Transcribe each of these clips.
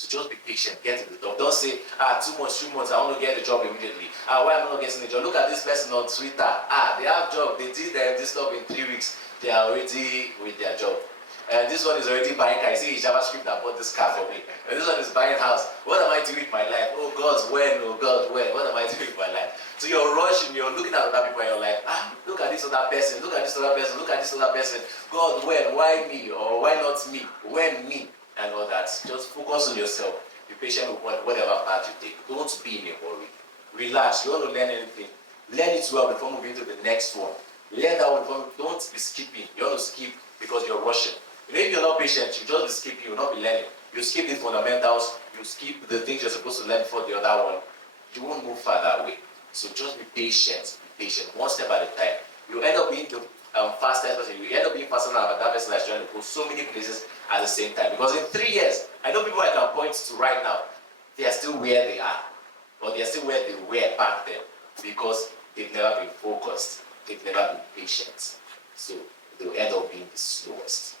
So just be patient, get to the job. Don't say, 2 months, 3 months, I want to get the job immediately. Why am I not getting the job? Look at this person on Twitter. They have job, they did this stuff in 3 weeks. They are already with their job. And this one is already buying car. You see, JavaScript that bought this car for me. And this one is buying house. What am I doing with my life? Oh God, when? Oh God, when? What am I doing with my life? So you're rushing, you're looking at other people and you're like, look at this other person, look at this other person, look at this other person. God, when? Why me? Or why not me? When me? And all that. Just focus on yourself. Be patient with whatever path you take. Don't be in a hurry. Relax. You want to learn anything, learn it well before moving to the next one. Learn that one before. Don't be skipping. You want to skip because you're rushing. If you're not patient, you just be skipping, you will not be learning. You skip the fundamentals, you skip the things you're supposed to learn for the other one. You won't move further away. So just be patient, one step at a time. You end up being the fastest person, you end up being faster than that person that's trying to go so many places at the same time. Because in 3 years, I know people I can point to right now, they are still where they are, or they are still where they were back then, because they've never been focused, they've never been patient. So they'll end up being the slowest.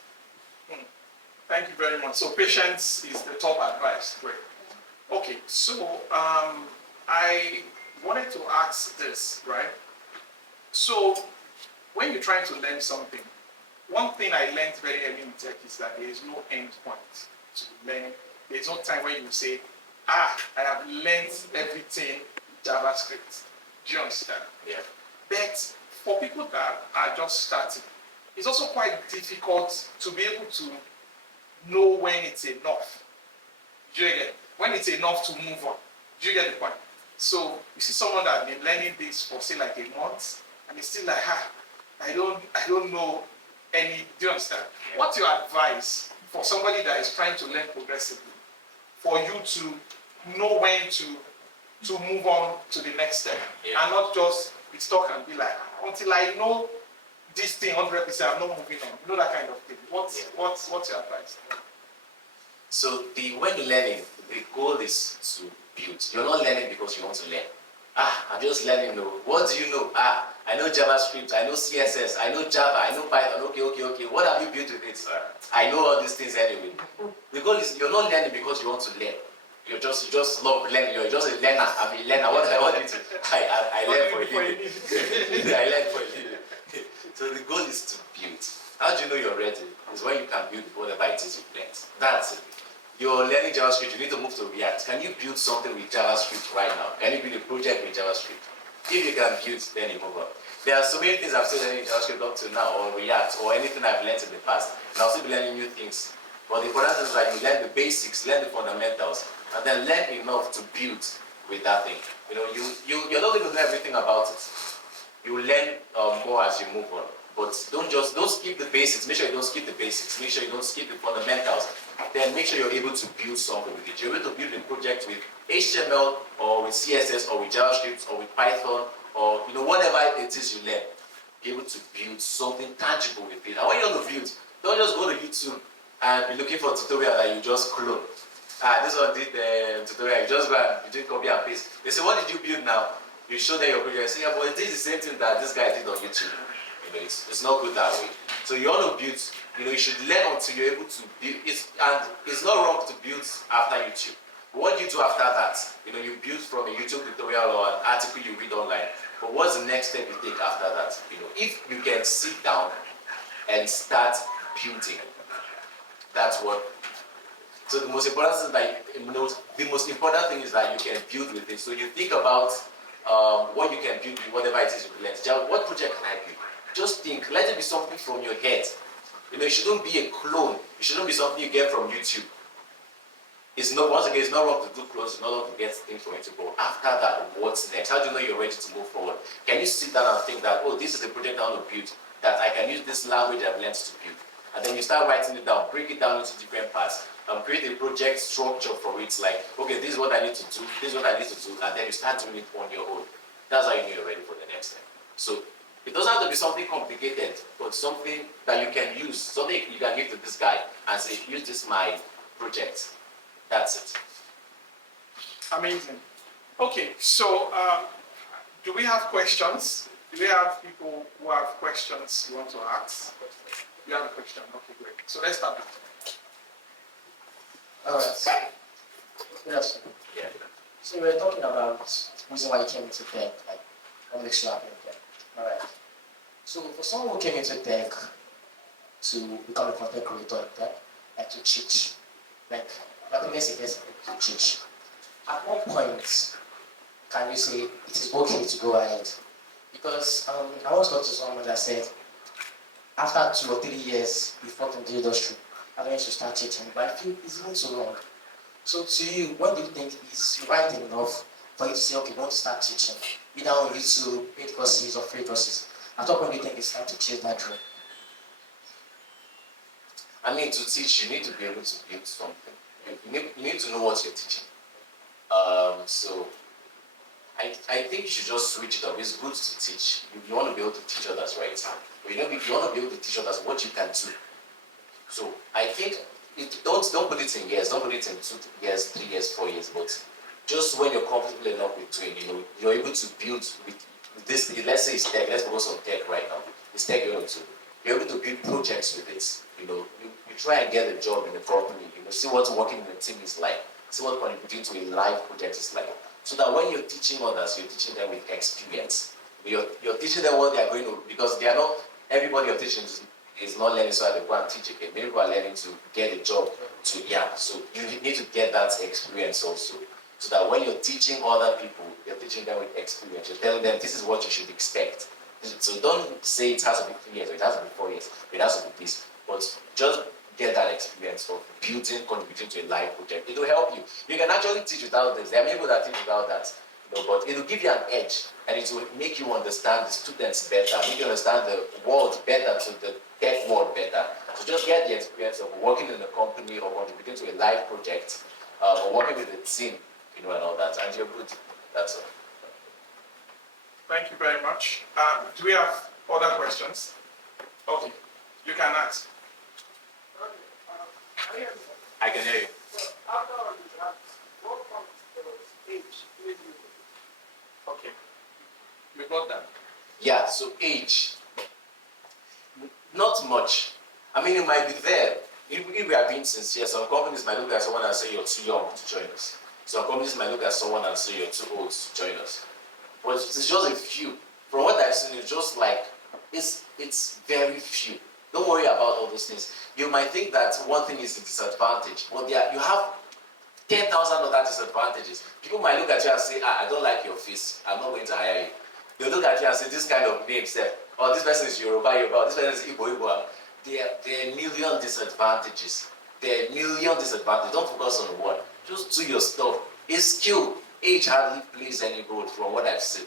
Thank you very much. So patience is the top advice. Great. Okay, so I wanted to ask this, right? So when you're trying to learn something, one thing I learned very early in tech is that there is no end point to learning. There's no time when you say, I have learned everything JavaScript. Do you understand? Yeah. But for people that are just starting, it's also quite difficult to be able to know when it's enough. Do you get it? When it's enough to move on. Do you get the point? So you see someone that has been learning this for say like a month, and it's still like, I don't know any. Do you understand? Yeah. What's your advice for somebody that is trying to learn progressively, for you to know when to move on to the next step, yeah, and not just be stuck and be like, until I know this thing 100%, I'm not moving on. You know, that kind of thing. What's your advice? So when you're learning, the goal is to build. You're not learning because you want to learn. I'm just learning. What do you know? I know JavaScript, I know CSS, I know Java, I know Python. Okay. What have you built with it? I know all these things anyway. The goal is you're not learning because you want to learn. You just love learning. You're just a learner. I'm a learner. What I want to do, I learn for a living. I learn for a living. So the goal is to build. How do you know you're ready? Is when you can build whatever it is you've learned. That's it. You're learning JavaScript, you need to move to React. Can you build something with JavaScript right now? Can you build a project with JavaScript? If you can build, then you move on. There are so many things I've still learning JavaScript up to now, or React, or anything I've learned in the past. And I'll still be learning new things. But the important thing is that you learn the basics, learn the fundamentals, and then learn enough to build with that thing. You're not going to know everything about it. You will learn more as you move on. But don't skip the basics. Make sure you don't skip the basics. Make sure you don't skip the fundamentals. Then make sure you're able to build something with it. You're able to build a project with HTML or with CSS or with JavaScript or with Python or whatever it is you learn. Be able to build something tangible with it. And when you want to build, don't just go to YouTube and be looking for a tutorial that you just clone. This one did the tutorial. You just go and you do copy and paste. They say, what did you build now? You show them your project. Say, yeah, but it is the same thing that this guy did on YouTube. It's not good that way. So you want to build, you should learn until you're able to build. And it's not wrong to build after YouTube. But what do you do after that? You build from a YouTube tutorial or an article you read online. But what's the next step you take after that? If you can sit down and start building, that's what. So the most important thing is that you can build with it. So you think about what you can build with whatever it is you learn. What project can I build? Just think. Let it be something from your head. It shouldn't be a clone. It shouldn't be something you get from YouTube. Once again, it's not wrong to do clones. It's not wrong to get things from YouTube. But after that, what's next? How do you know you're ready to move forward? Can you sit down and think that, this is the project I want to build, that I can use this language I've learned to build? And then you start writing it down, break it down into different parts, and create a project structure for it. Like, okay, this is what I need to do, this is what I need to do, and then you start doing it on your own. That's how you know you're ready for the next step. So it doesn't have to be something complicated, but something that you can use, something you can give to this guy and say, use this my project. That's it. Amazing. Okay, so do we have questions? Do we have people who have questions you want to ask? You have a question? Okay, great. So let's start. Alright. Good afternoon. Yeah. So we were talking about the reason why you came into tech, like what makes you happy in tech. Alright. So for someone who came into tech to become a content creator in tech, like to teach, like happiness is to teach. At what point can you say it is okay to go ahead? Because I once talked to someone that said after 2 or 3 years before in the industry, I don't need to start teaching, but I feel it's even so long. So to you, what do you think is right enough for you to say, okay, we want to start teaching, either on YouTube, paid courses or free courses? At what point do you think it's time to chase that dream? I mean, to teach, you need to be able to build something. You need to know what you're teaching. So I think you should just switch it up. It's good to teach. You want to be able to teach others, right? But you want to be able to teach others what you can do. So I think don't put it in years. Don't put it in 2 years, 3 years, 4 years. But just when you're comfortable enough with doing, you're able to build with this. Let's say it's tech. Let's focus on tech right now. It's tech you're into. You're able to build projects with it. You try and get a job in the company. See what working in a team is like. See what contributing to a live project is like. So that when you're teaching others, you're teaching them with experience. You're teaching them what they are going to, because they are not, everybody you're teaching is not learning so that they go and teach again. Many people are learning to get a job so you need to get that experience also. So that when you're teaching other people, you're teaching them with experience. You're telling them this is what you should expect. So don't say it has to be 3 years or it has to be 4 years, it has to be this. But just get that experience of building, contributing to a live project. It will help you. You can actually teach without this. There are people that teach without that. But it will give you an edge and it will make you understand the students better, make you understand the world better, to the tech world better. So just get the experience of working in a company or contributing to a live project or working with a team, and all that, and you're good. That's all. Thank you very much. Do we have other questions? Okay, you can ask. I can hear you. Okay, you got that. Yeah, so age, not much. I mean, it might be there. If we are being sincere, some companies might look at someone and say you're too young to join us. Some companies might look at someone and say you're too old to join us. But it's just a few. From what I've seen, it's just like, it's very few. Don't worry about all those things. You might think that one thing is a disadvantage, but you have 10,000 other disadvantages. People might look at you and say, I don't like your face, I'm not going to hire you. They'll look at you and say, this kind of name, say, oh, this person is Yoruba, this person is Igbo. There are million disadvantages. Don't focus on one. Just do your stuff. It's skill. Age hardly plays any role from what I've seen.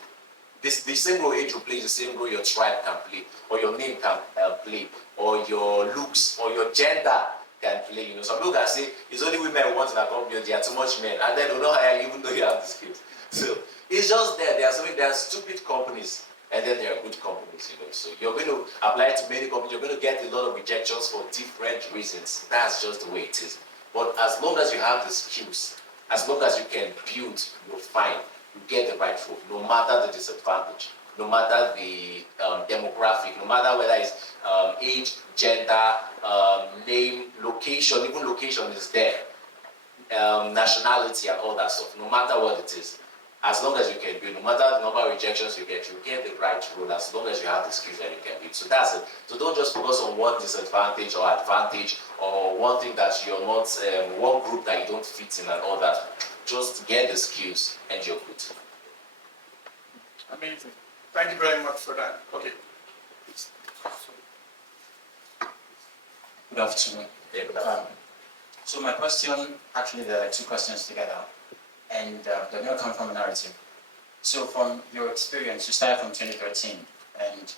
The same role age will play, the same role your tribe can play, or your name can play, or your looks, or your gender can play. Some people can say it's only women who want in a company, there are too much men, and then they will not hire you even though you have the skills. So it's just there. There are stupid companies, and then there are good companies. So you're going to apply to many companies. You're going to get a lot of rejections for different reasons. That's just the way it is. But as long as you have the skills, as long as you can build, you're fine. You get the right role, no matter the disadvantage, no matter the demographic, no matter whether it's age, gender, name, location, even location is there, nationality and all that stuff, no matter what it is. As long as you can build, no matter the number of rejections you get the right role as long as you have the skills that you can build. So that's it. So don't just focus on one disadvantage or advantage or one thing that you're not, one group that you don't fit in and all that. Just get the skills and you're good. Amazing. Thank you very much for that. Okay. Good afternoon. Yeah, good afternoon. So my question, actually there are two questions together, and they're going to come from a narrative. So from your experience, you started from 2013, and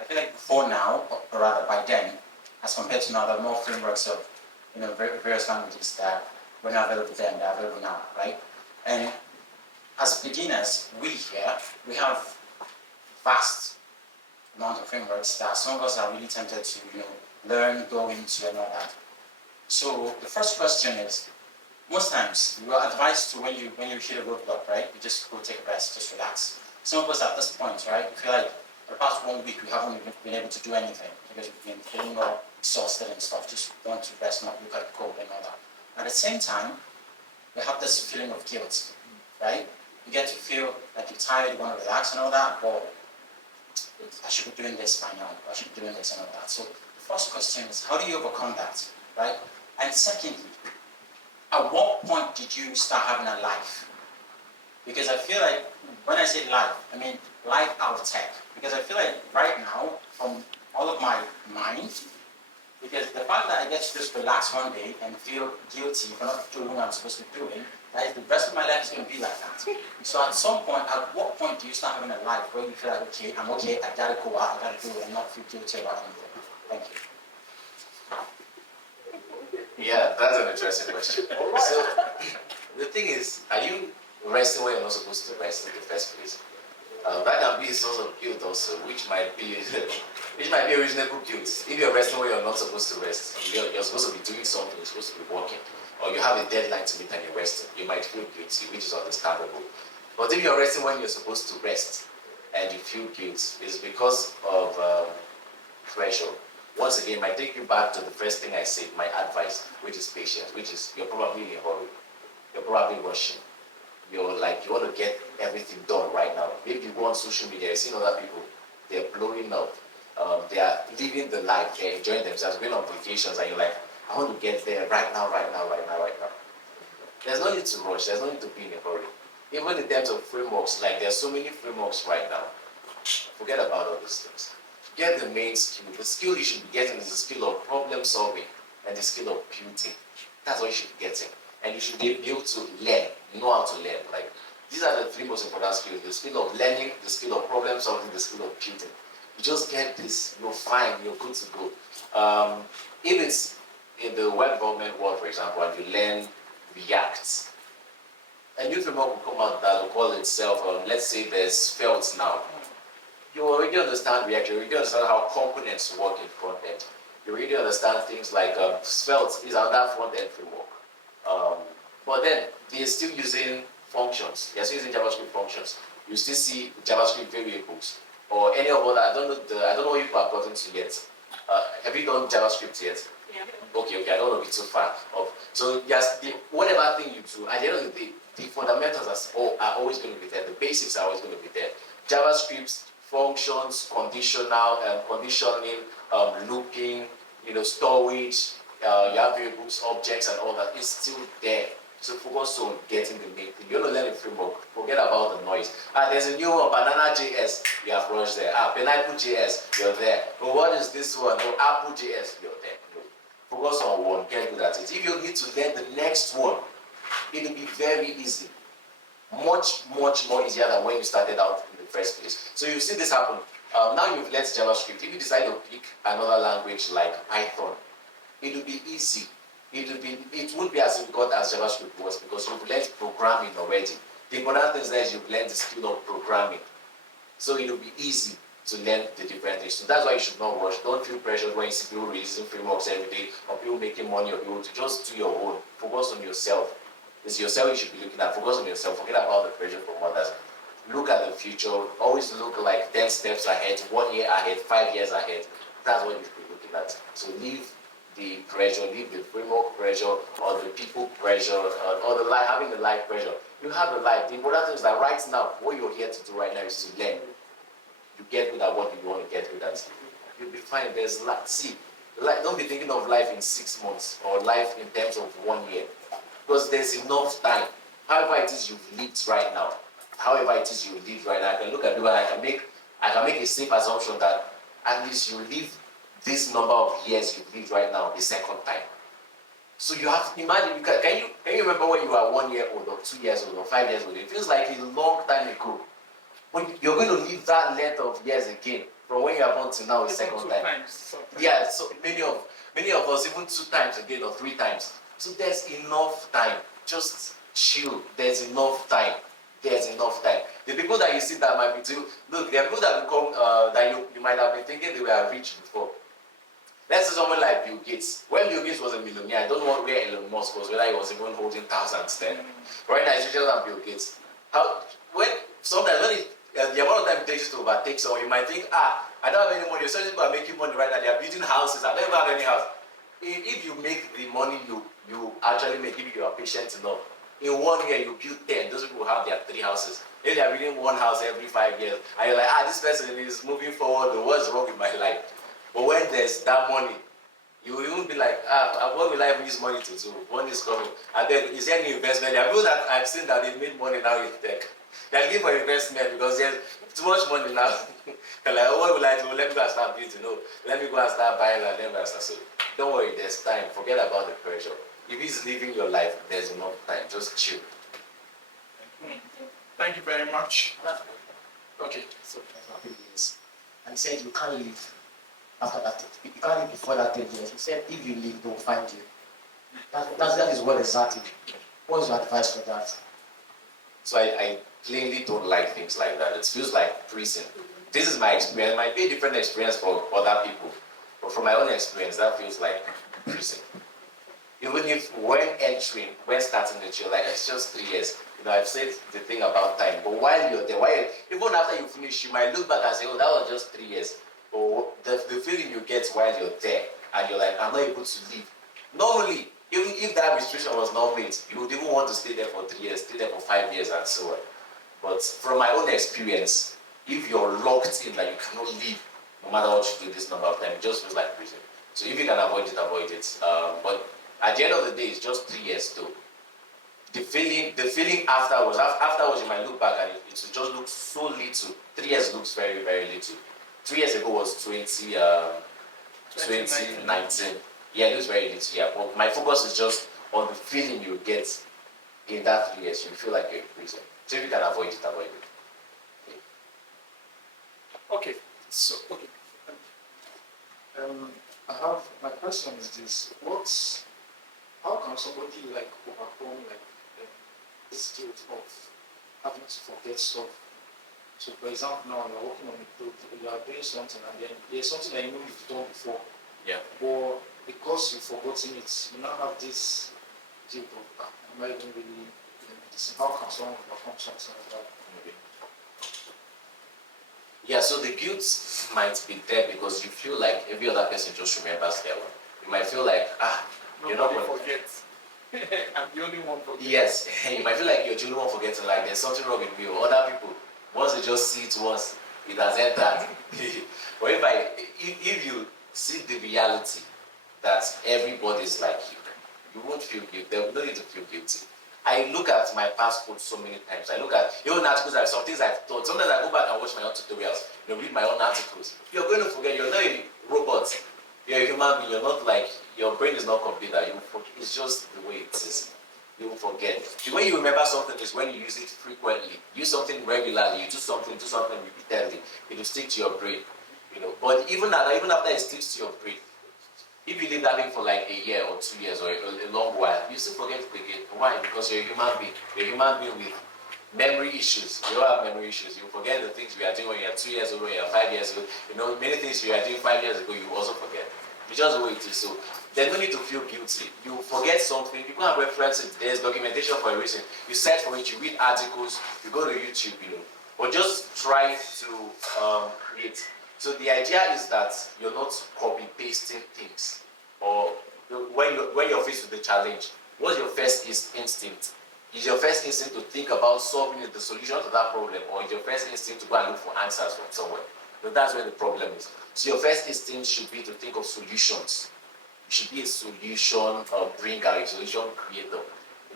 I feel like before now, or rather by then, as compared to now, there are more frameworks of various languages that were not available then, that are available now, right? And as beginners, we have vast amount of frameworks that some of us are really tempted to learn, go into, and all that. So the first question is, most times you are advised to when you hit a roadblock, right? You just go take a rest, just relax. Some of us at this point, right, we feel like for the past 1 week we haven't even been able to do anything because we've been feeling all exhausted and stuff, just want to rest, not look at the code and all that. At the same time, you have this feeling of guilt, right? You get to feel like you're tired, you want to relax and all that, but I should be doing this by now, I should be doing this and all that. So the first question is, how do you overcome that, right? And secondly, at what point did you start having a life? Because I feel like when I say life, I mean life out of tech. Because I feel like right now, from all of my mind, because the fact that I get to just relax one day and feel guilty for not doing what I'm supposed to be doing, that is the rest of my life is going to be like that. So at some point, at what point do you start having a life where you feel like, okay, I'm okay, I gotta go out, I gotta do it, and not feel guilty about anything? Thank you. Yeah, that's an interesting question. So, the thing is, are you resting where you're not supposed to rest in the first place? That can be a source of guilt also, which might be a reasonable guilt. If you're resting where you're not supposed to rest, you're supposed to be doing something, you're supposed to be working, or you have a deadline to meet and you're resting, you might feel guilty, which is understandable. But if you're resting when you're supposed to rest and you feel guilt, it's because of pressure. Once again, it might take you back to the first thing I said, my advice, which is patience, which is you're probably in a hurry, you're probably rushing. You're like, you want to get everything done right now. Maybe you go on social media, you see other people, they're blowing up, they are living the life, they're enjoying themselves, going on vacations, and you're like, I want to get there right now, right now, right now, right now. There's no need to rush, there's no need to be in a hurry. Even in terms of frameworks, like there's so many frameworks right now. Forget about all those things. Get the main skill. The skill you should be getting is the skill of problem solving and the skill of building. That's what you should be getting. And you should be able to learn, know how to learn. Like, these are the three most important skills: the skill of learning, the skill of problem solving, the skill of building. You just get this, you're fine, you're good to go. If it's in the web development world, for example, and you learn React, a new framework will come out that will call itself, let's say there's Svelte now. You already understand React, you already understand how components work in front end. You already understand things like Svelte is another front end framework. But then they're still using functions. They're still using JavaScript functions. You still see JavaScript variables or any of other. I don't know what you have gotten to yet. Have you done JavaScript yet? Yeah. Okay. I don't want to be too far off. So yes, whatever thing you do, at the end of the day, the fundamentals are always going to be there. The basics are always going to be there. JavaScript, functions, conditioning, looping, storage, you have variables, objects, and all that. It's still there. So focus on getting the main thing. You're going to learn a framework. Forget about the noise. There's a new one, Banana.js. You have rushed there. Pineapple.js. You're there. But what is this one? Oh, Apple.js. You're there. Focus on one. Get good at it. If you need to learn the next one, it will be very easy. Much more easier than when you started out in the first place. So you see this happen. Now you've learned JavaScript. If you decide to pick another language like Python, it will be easy. It won't be as difficult as JavaScript was because you've learned programming already. The important thing is you've learned the skill of programming. So it will be easy to learn the different things. So that's why you should not rush. Don't feel pressured when you see people releasing frameworks every day or people making money or people to just do your own. Focus on yourself. It's yourself you should be looking at. Focus on yourself. Forget about the pressure from others. Look at the future. Always look like 10 steps ahead, 1 year ahead, 5 years ahead. That's what you should be looking at. So leave the pressure, leave the framework pressure or the people pressure or the life, having the life pressure. You have the life. The important thing is that right now, what you're here to do right now is to learn. You get good at what you want to get good at. You'll be fine. There's don't be thinking of life in 6 months or life in terms of 1 year. Because there's enough time. However it is you've lived right now, I can look at people and I can make a safe assumption that at least you live this number of years you've lived right now the second time. So you have to imagine, can you remember when you were 1 year old or 2 years old or 5 years old? It feels like a long time ago. When you're going to live that length of years again, from when you are born to now the second time. Yeah, so many of us even 2 times again or 3 times. So there's enough time. Just chill. There's enough time. The people that you see that might be too, look, there are people that become that you might have been thinking they were rich before. Let's say someone like Bill Gates. When Bill Gates was a millionaire, I don't know where Elon Musk was, whether he was even holding thousands then. Right now, it's richer than Bill Gates. Sometimes the amount of time it takes you to overtake someone, you might think, I don't have any money. Certain people are making money right now. They are building houses. I don't even have any house. If you make the money you actually make, if you are patient enough, in 1 year you build 10. Those people have their 3 houses. If they are building 1 house every 5 years, and you're like, this person is moving forward, what's wrong with my life? But when there's that money, you will even be like, what will I use money to do? Money is coming. And then, is there any investment? There are people that I've seen that they made money now in tech. They're looking for investment because there's too much money now. They're like, what will I do? Let me go and start building. No, let me go and start buying and then start. So don't worry, there's time. Forget about the pressure. If it's living your life, there's enough time. Just chill. Thank you very much. Okay. So for 3 years. And he said you can't leave after that. You can't leave before that 10 years. He said if you leave, they'll find you. That is what exactly. What's your advice for that? So I plainly don't like things like that. It feels like prison. This is my experience. It might be a different experience for other people. But from my own experience, that feels like prison. Even if when starting the chill, like it's just 3 years. I've said the thing about time. But while you're there, even after you finish, you might look back and say, oh, that was just 3 years. But the feeling you get while you're there, and you're like, I'm not able to leave. Normally, even if that restriction was not made, you would even want to stay there for 3 years, stay there for 5 years, and so on. But from my own experience, if you're locked in, that you cannot leave, no matter what you do this number of times, it just feels like prison. So if you can avoid it, avoid it. But at the end of the day, it's just 3 years though. The feeling afterwards, you might look back and it will just look so little. 3 years looks very, very little. 3 years ago was 2019. Yeah, it looks very little, yeah. But my focus is just on the feeling you get in that 3 years. You feel like you're in prison. So if you can avoid it, avoid it. Okay. So, okay. I have, my question is this: how can somebody like overcome like this guilt of having to forget stuff? So, for example, now you're working on a project, you are doing something, and then there's something that you know you've done before. Yeah. But because you've forgotten it, you now have this guilt of, am I even really doing this? How can someone overcome something like that? Yeah, so the guilt might be there because you feel like every other person just remembers their one. You might feel like, you're not Nobody going forgets. I'm the only one forgetting. Yes, you might feel like you're the only one forgetting, like there's something wrong with me, or other people, once they just see it once, it has entered. But if you see the reality that everybody is like you won't feel guilty. There will no need to feel guilty. I look at my past code so many times. I look at even articles, like some things I've taught. Sometimes I go back and watch my own tutorials, read my own articles. You're going to forget. You're not a robot. You're a human being. You're not like, your brain is not computer. It's just the way it is. You will forget. The way you remember something is when you use it frequently. Use something regularly. You do something repeatedly. It will stick to your brain. But even after it sticks to your brain, if you leave that thing for like a year or 2 years or a long while, you still forget it again. Why? Because you're a human being. You're a human being with memory issues. You all have memory issues. You forget the things we are doing when you're 2 years old, when you're 5 years old. Many things you are doing 5 years ago, you also forget. It's just the way it is. So there's no need to feel guilty. You forget something, people have reference it. There's documentation for a reason. You search for it, you read articles, you go to YouTube, But just try to create. So the idea is that you're not copy-pasting things. Or when you're faced with the challenge, what's your first instinct? Is your first instinct to think about solving the solution to that problem, or is your first instinct to go and look for answers from somewhere? That's where the problem is. So your first instinct should be to think of solutions. You should be a solution bringer, a solution creator.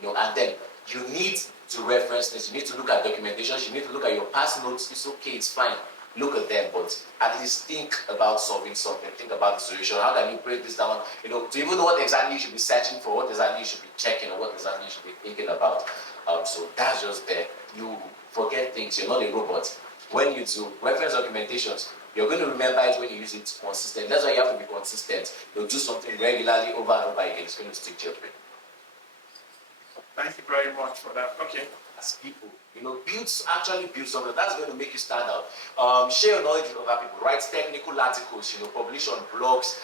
And then you need to reference this. You need to look at documentations. You need to look at your past notes. It's okay. It's fine. Look at them, but at least think about solving something. Think about the solution. How can you break this down? To even know what exactly you should be searching for, what exactly you should be checking, or what exactly you should be thinking about. So that's just there. You forget things. You're not a robot. When you do reference documentations, you're going to remember it when you use it consistently. That's why you have to be consistent. You'll do something regularly over and over again. It's going to stick to your brain. Thank you very much for that. Okay. As people, build something that's going to make you stand out. Share your knowledge with other people. Write technical articles. Publish on blogs,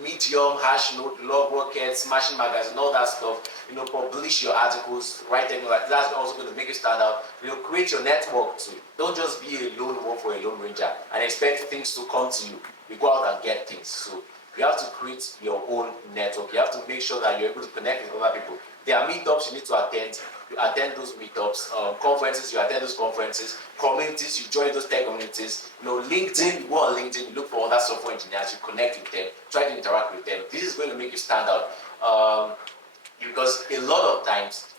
Medium, Hashnote, Log Rocket, Smashing Magazine, all that stuff. Publish your articles. Write technical. That's also going to make you stand out. Create your network too. Don't just be a lone wolf or a lone ranger and expect things to come to you. You go out and get things. So You have to create your own network. You have to make sure that you're able to connect with other people. There are meetups you need to attend. You attend those meetups, conferences, you attend those conferences, communities, you join those tech communities. You know, LinkedIn, you go on LinkedIn, you look for other software engineers, you connect with them, try to interact with them. This is going to make you stand out. Because a lot of times,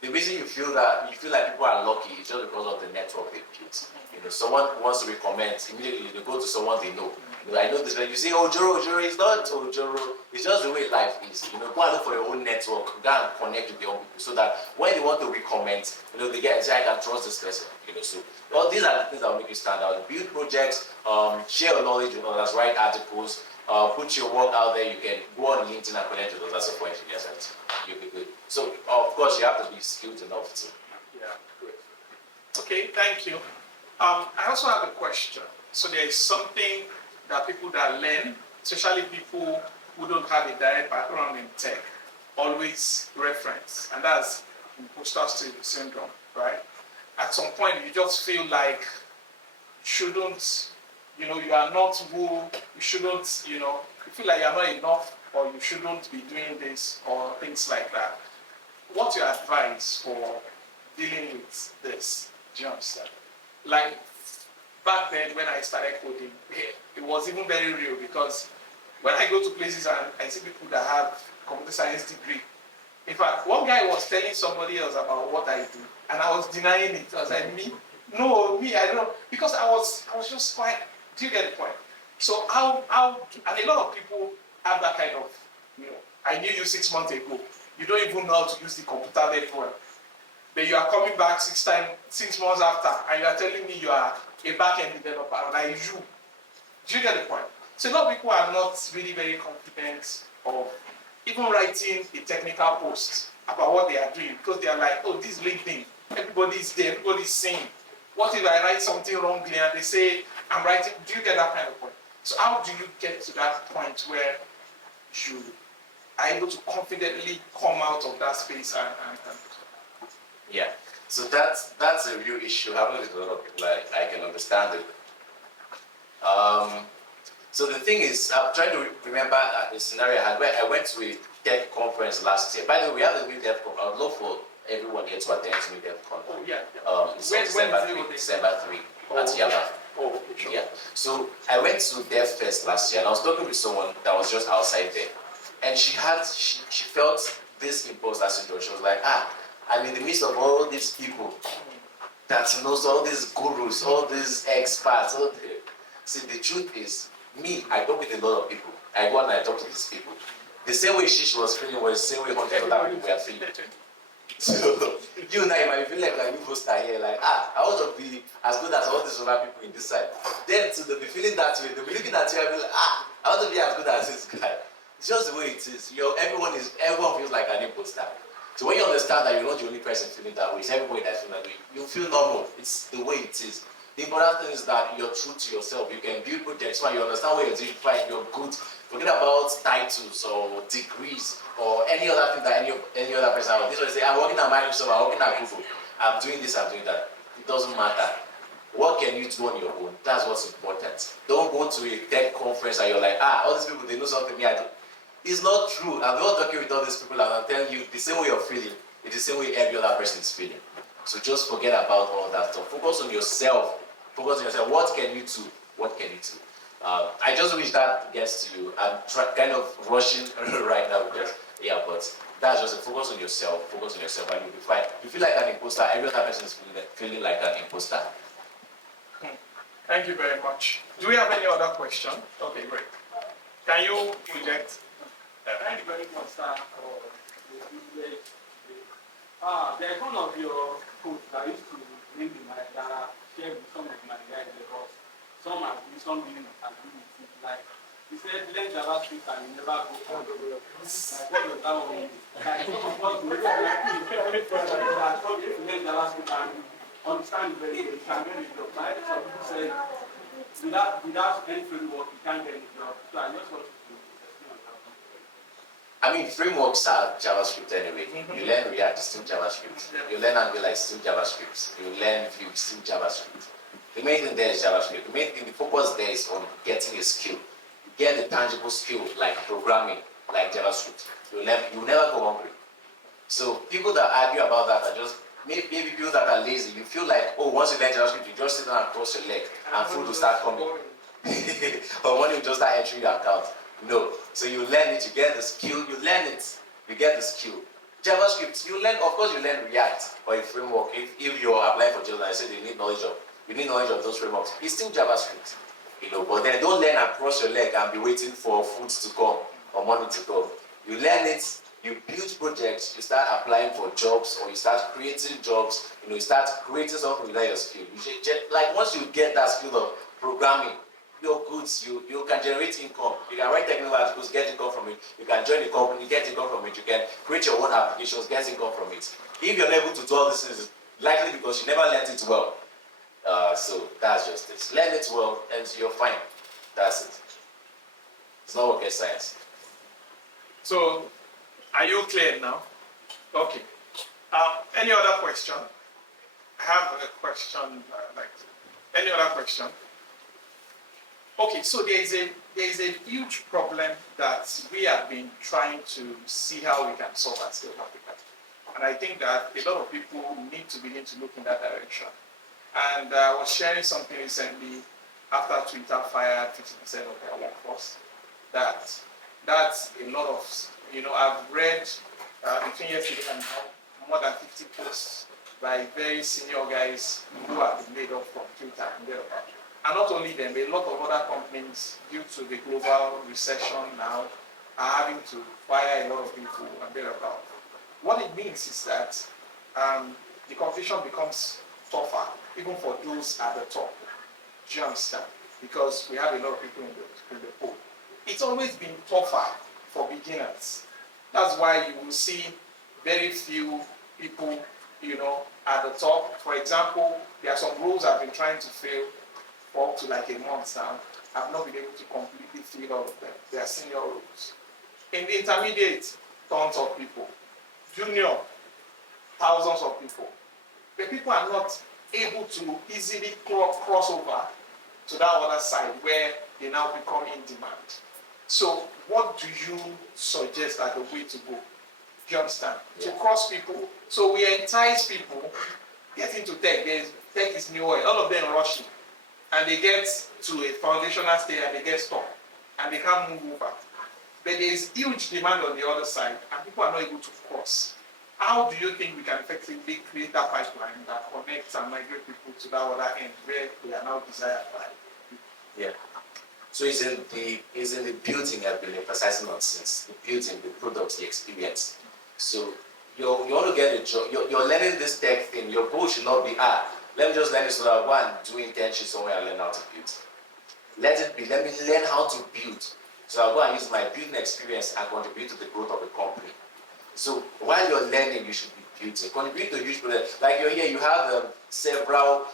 the reason you feel like people are lucky is just because of the network they built. You know, someone wants to recommend, immediately you go to someone they know. You know, I know this, when you say, oh, Joro, it's not Joro, it's just the way life is. You know, go and look for your own network, go and connect with your own people, so that when they want to recommend, you know, they get, say, I can trust this person. You know, so all these are the things that will make you stand out. Build projects, share your knowledge with others, write articles, put your work out there. You can go on LinkedIn and connect with other software engineers, and you'll be good. So, of course, you have to be skilled enough too. Yeah, good. Okay, thank you. I also have a question. So there is something that people that learn, especially people who don't have a direct background in tech, always reference, and that's imposter syndrome, right? At some point, you just feel like you shouldn't, you know, you are not who, you shouldn't, you know, you feel like you're not enough, or you shouldn't be doing this, or things like that. What's your advice for dealing with this? Do you understand? Like, back then when I started coding, it was even very real, because when I go to places and I see people that have computer science degree, in fact, one guy was telling somebody else about what I do, and I was denying it. I was like, me? No, me, I don't know. Because I was just quite, do you get the point? So how, and a lot of people have that kind of, you know, I knew you 6 months ago. You don't even know how to use the computer that well. But you are coming back 6 months after, and you are telling me you are a back-end developer, like you. Do you get the point? So a lot of people are not really very confident of even writing a technical post about what they are doing, because they are like, oh, this LinkedIn, everybody is there, everybody is saying. What if I write something wrongly and they say I'm writing? Do you get that kind of point? So how do you get to that point where you are able to confidently come out of that space and Yeah, so that's a real issue. Happening with a lot of people. I can understand it. So the thing is, I'm trying to remember a scenario I had where I went to a tech conference last year. By the way, we have a new dev conference. I'd love for everyone here to attend to new dev conference. oh yeah. It's on December 3 at Yaba. Oh, okay, sure. Yeah. So I went to Dev Fest last year, and I was talking with someone that was just outside there, and she felt this imposter syndrome. She was like, I'm in the midst of all these people that knows all these gurus, all these experts. See, the truth is, me, I talk with a lot of people. I go and I talk to these people. The same way she was feeling was the same way 100 other people were feeling. So you now, you might feel like a new poster here, like, I want to be as good as all these other people in this side. Then they'll be feeling that way, they'll be looking at you and be like, I want to be as good as this guy. It's just the way it is. Everyone feels like an imposter. So when you understand that you're not the only person feeling that way, it's everybody that's feeling that way, you feel normal. It's the way it is. The important thing is that you're true to yourself. You can build projects when you understand what you're doing, fine, you're good. Forget about titles or degrees or any other thing that any other person has. This one say, I'm working at Microsoft, I'm working at Google, I'm doing this, I'm doing that. It doesn't matter. What can you do on your own? That's what's important. Don't go to a tech conference and you're like, all these people, they know something me I do. It's not true. I'm not talking with all these people and I'm telling you the same way you're feeling, it's the same way every other person is feeling. So just forget about all that stuff. Focus on yourself. Focus on yourself. What can you do? What can you do? I just wish that gets to you. I'm kind of rushing right now because, but that's just a focus on yourself. Focus on yourself and you'll be fine. You feel like an imposter, every other person is feeling like an imposter. Thank you very much. Do we have any other question? Okay, great. Can you project? Thank you very much, sir. There's one of your quotes that used to bring in my that share with some of my guys because some have been, some didn't agree with it. Like, he said, learn JavaScript and you never go on. Like, what does that mean? Like, some of us will that told you to learn JavaScript and understand it very well, you can get a job. Like, some people say, without any framework, you can't get a job. So I just want to explain on that. I mean, frameworks are JavaScript anyway. You learn React, it's still JavaScript. You learn Angular, it's still JavaScript. You learn Vue, it's still JavaScript. The main thing there is JavaScript. The focus there is on getting a skill. You get the tangible skill like programming, like JavaScript, you'll never go hungry. So people that argue about that are just maybe people that are lazy. You feel like, oh, once you learn JavaScript, you just sit down and cross your leg and food will start coming. Or money will just start entering your account. No. So you learn it, you get the skill, you learn it, you get the skill. JavaScript, you learn, of course you learn React or a framework. If you're applying for jobs, I said you need knowledge of those frameworks. It's still JavaScript. But then don't learn and cross your leg and be waiting for food to come or money to come. You learn it, you build projects, you start applying for jobs or you start creating jobs, you start creating something without your skill. Like once you get that skill of programming, your goods, you can generate income. You can write technical articles, get income from it. You can join a company, get income from it. You can create your own applications, get income from it. If you're not able to do all these things, likely because you never learned it well. So that's just it. Learn it well and you're fine. That's it. It's not rocket science. So, are you clear now? Okay. Any other question? I have a question. Any other question? Okay, so there is a huge problem that we have been trying to see how we can solve at Skillup Africa. And I think that a lot of people need to begin to look in that direction. And I was sharing something recently after Twitter fired 50% of their workforce. That's a lot of, I've read between yesterday and now more than 50 posts by very senior guys who have been laid off from Twitter and thereabout. And not only them, a lot of other companies, due to the global recession now, are having to fire a lot of people and thereabout. What it means is that the competition becomes tougher, even for those at the top. Do you understand? Because we have a lot of people in the pool. It's always been tougher for beginners. That's why you will see very few people, at the top. For example, there are some roles I've been trying to fill for up to like a month now. I've not been able to completely fill all of them. They are senior roles. In the intermediate, tons of people. Junior, thousands of people. But people are not able to easily cross over to that other side where they now become in demand. So what do you suggest as the way to go? Do you understand? Yeah. To cross people. So we entice people, get into tech. Tech is new oil. All of them rushing. And they get to a foundational stage and they get stuck. And they can't move over. But there is huge demand on the other side and people are not able to cross. How do you think we can effectively create that pipeline that connects and migrate people to that other end where they are now desired by people? Yeah. So it's in the building I've been emphasizing on since. The building, the product, the experience. So you want to get a job, you're learning this tech thing, your goal should not be, let me just learn it so that I go and do internship somewhere and learn how to build. Let me learn how to build. So I'll go and use my building experience and contribute to the growth of the company. So while you're learning, you should be building. Contribute to a huge project. Like you're here, you have several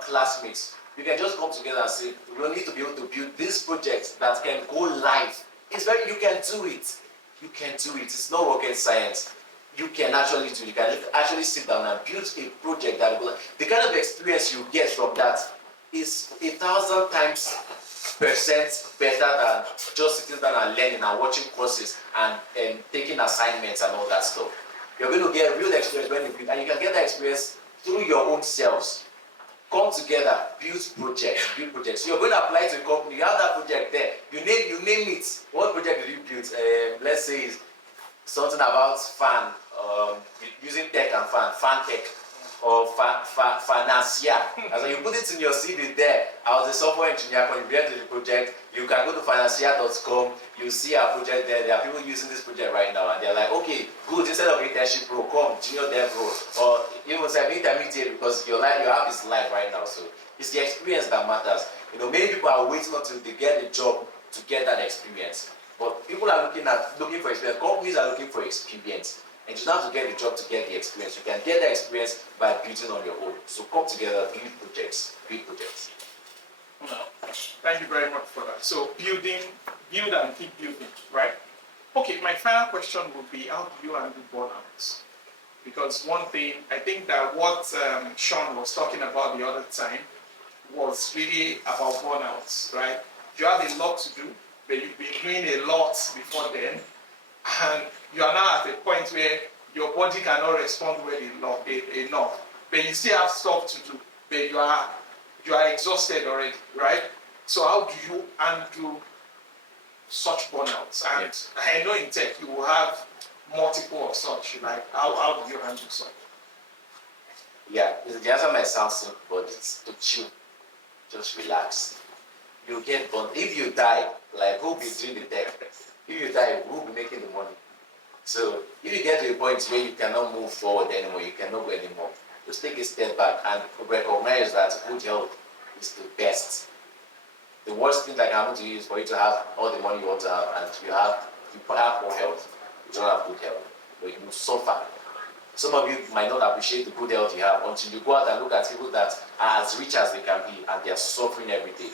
classmates. You can just come together and say, we need to be able to build this project that can go live. You can do it. You can do it. It's not rocket science. You can actually do it. You can actually sit down and build a project that will, the kind of experience you get from that is 1,000 times percent better than just sitting down and learning and watching courses and taking assignments and all that stuff. You're going to get real experience when you build, and you can get that experience through your own selves. Come together, build projects. So you're going to apply to a company, you have that project there, you name it. What project did you build? Let's say it's something about fan, using tech and fan tech, or financier. And so you put it in your CV there. I was a software engineer, contributed to the project. You can go to financier.com, you see our project there. There are people using this project right now, and they're like, okay, good, instead of internship pro, come, junior dev pro, or even say intermediate, because your app is live right now. So it's the experience that matters. Many people are waiting until they get a job to get that experience. But people are looking for experience. Companies are looking for experience. And you don't have to get a job to get the experience. You can get the experience by building on your own. So come together, build projects. Thank you very much for that. So build and keep building, right? Okay, my final question would be, how do you handle burnouts? Because one thing, I think that what Sean was talking about the other time was really about burnouts, right? You have a lot to do, but you've been doing a lot before then, and you are now at a point where your body cannot respond well enough, but you still have stuff to do, but you are exhausted already, right? So how do you undo such burnouts? And I know in tech you will have multiple of such. Like how do you handle such? Yeah, the answer might sound simple, but it's to chill. Just relax. You get burnt. If you die, like who will be doing the tech? If you die, who will be making the money? So if you get to a point where you cannot move forward anymore, you cannot go anymore, just take a step back and recognize that good health is the best. The worst thing that can happen to you is for you to have all the money you want to have, and you have poor health, you don't have good health, but you will suffer. Some of you might not appreciate the good health you have until you go out and look at people that are as rich as they can be and they are suffering every day.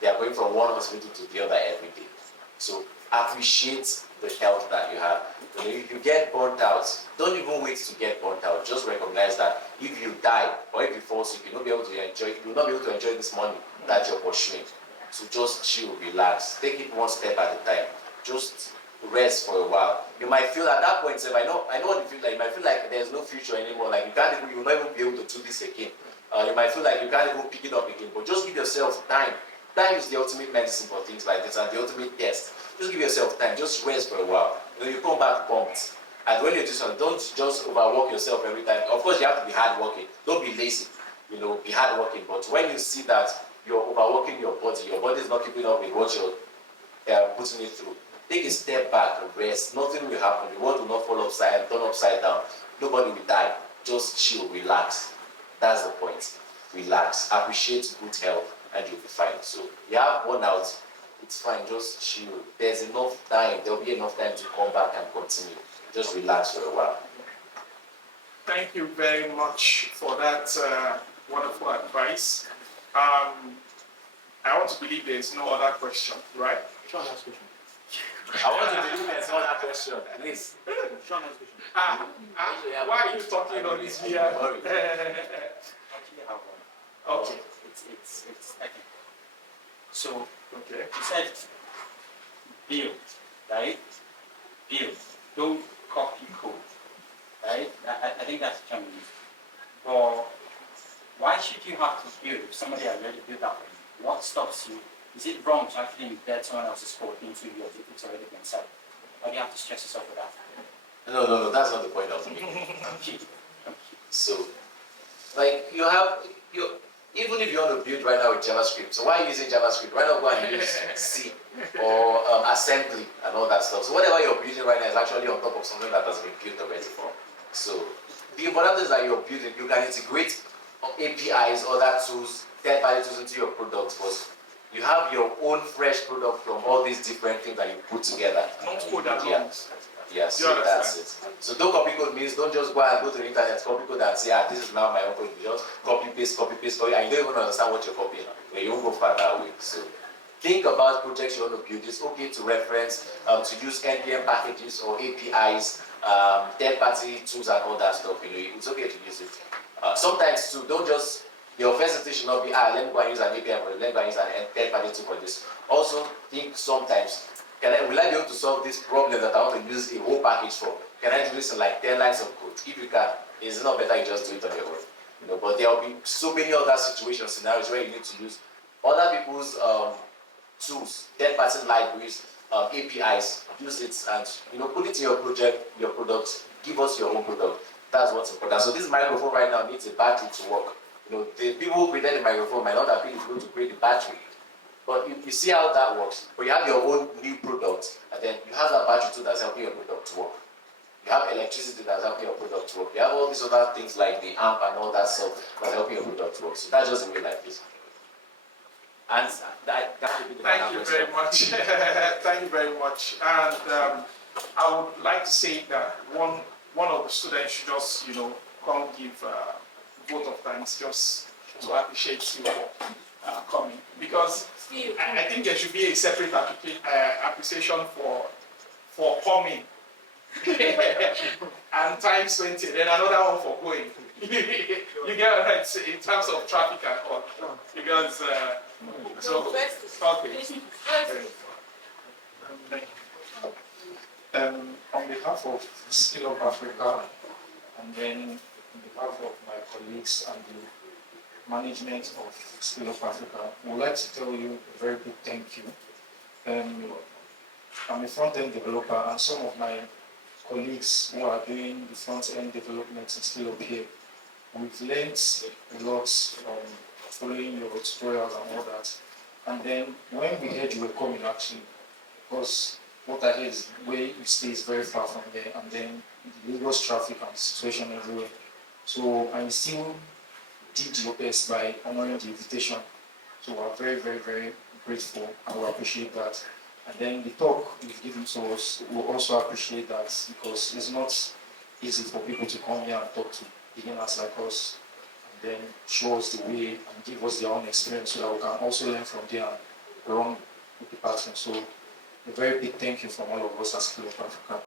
They are going from one hospital to the other every day. So appreciate the health that you have. If you get burnt out, don't even wait to get burnt out. Just recognize that if you die or if you fall sick, you will not be able to enjoy this money that you're pursuing. So just chill, relax, take it one step at a time. Just rest for a while. You might feel at that point, I know what you feel like. You might feel like there's no future anymore. Like you will not even be able to do this again. You might feel like you can't even pick it up again. But just give yourself time. Time is the ultimate medicine for things like this and the ultimate test. Just give yourself time. Just rest for a while. You come back pumped. And when you do something, don't just overwork yourself every time. Of course, you have to be hardworking. Don't be lazy. Be hardworking. But when you see that you're overworking your body is not keeping up with what you're putting it through, take a step back and rest. Nothing will happen. The world will not fall turn upside down. Nobody will die. Just chill, relax. That's the point. Relax. Appreciate good health and you'll be fine. So you have burnout, it's fine, just chill. There's enough time, there'll be enough time to come back and continue. Just relax for a while. Thank you very much for that wonderful advice. I want to believe there's no other question, right? Sean has question. I want to believe there's no other question, please. Sean has question. Why are you talking on this here? Actually, I have one. Okay. It's okay. So, Okay. you said build, right? Build. Don't copy code, right? I think that's the term we use. But why should you have to build if somebody already built that for you? What stops you? Is it wrong to actually embed someone else's code into yours if it's already been set? Or do you have to stress yourself with that? No, that's not the point I was making. So, like even if you want to build right now with JavaScript, so why are you using JavaScript? Why not go and use C or assembly and all that stuff? So whatever you're building right now is actually on top of something that has been built already. So the important thing is that you're building, you can integrate APIs, other tools, third-party tools into your product, because you have your own fresh product from all these different things that you put together. Not code alone. Yeah, so that's it. So don't copy code means don't just go and go to the internet, copy code and say, this is now my own code. You just copy, paste, and you don't even understand what you're copying. You won't go far that way. So think about projects you want to build. It's okay to reference, to use NPM packages or APIs, third-party tools and all that stuff. It's okay to use it. Sometimes too, don't just, your first intention should not be, let me go and use an API for it, let me go and use a third-party tool for this. Also think sometimes, will I be able to solve this problem that I want to use a whole package for? Can I do this in like 10 lines of code? If you can, is it not better you just do it on your own? But there will be so many other situations, scenarios where you need to use other people's tools, third-party libraries, APIs, use it and put it in your project, your product, give us your own product. That's what's important. So this microphone right now needs a battery to work. The people who created the microphone might not have been able to create the battery. But you see how that works. But you have your own new product, and then you have that battery too that's helping your product to work. You have electricity that's helping your product to work. You have all these other things like the amp and all that stuff that's helping your product to work. So that's just the way life is. And that should be the Thank you very much. Thank you very much. And I would like to say that one of the students should just come give a vote of thanks just to appreciate you for coming, because I think there should be a separate appreciation for coming and times 20, then another one for going. You get what I'm saying in terms of traffic and all, because okay. On behalf of Skillup Africa, and then on behalf of my colleagues and the management of Skillup Africa, I would like to tell you a very big thank you. I'm a front-end developer, and some of my colleagues who are doing the front-end development in Skillup here, we've learned a lot from following your tutorials and all that. And then when we heard you were coming, actually, because what I heard is where you stay is very far from there, and then the Lagos traffic and situation everywhere. So I still did your best by honoring the invitation. So we're very, very, very grateful, and we appreciate that. And then the talk you've given to us, we also appreciate that, because it's not easy for people to come here and talk to beginners like us, and then show us the way and give us their own experience so that we can also learn from there and run with the pattern. So a very big thank you from all of us at Skillup Africa.